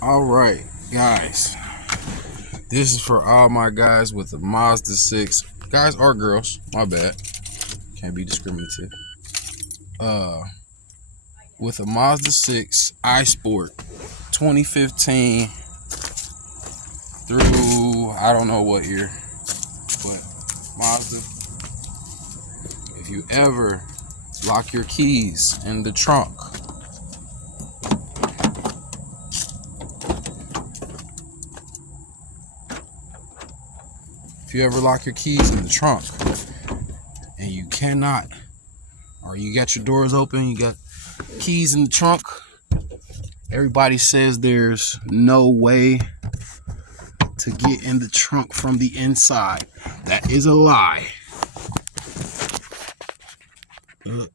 All right, guys. This is for all my guys with a Mazda 6. Guys or girls, my bad. Can't be discriminative. With a Mazda 6 iSport 2015 through I don't know what year, but Mazda, if you ever lock your keys in the trunk, and you cannot, or you got your doors open, you got keys in the trunk, everybody says there's no way to get in the trunk from the inside. That is a lie.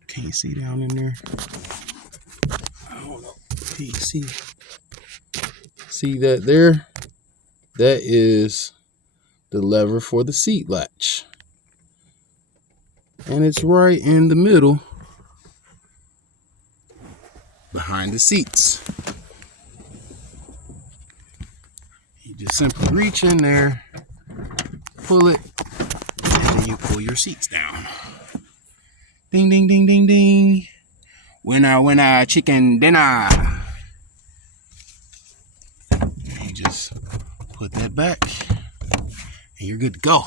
Can you see down in there? I don't know. Can you see? See that there? That is the lever for the seat latch. And it's right in the middle behind the seats. You just simply reach in there, pull it, and then you pull your seats down. Ding, ding, ding, ding, ding. Winner, winner, chicken dinner. And you just put that back, and you're good to go.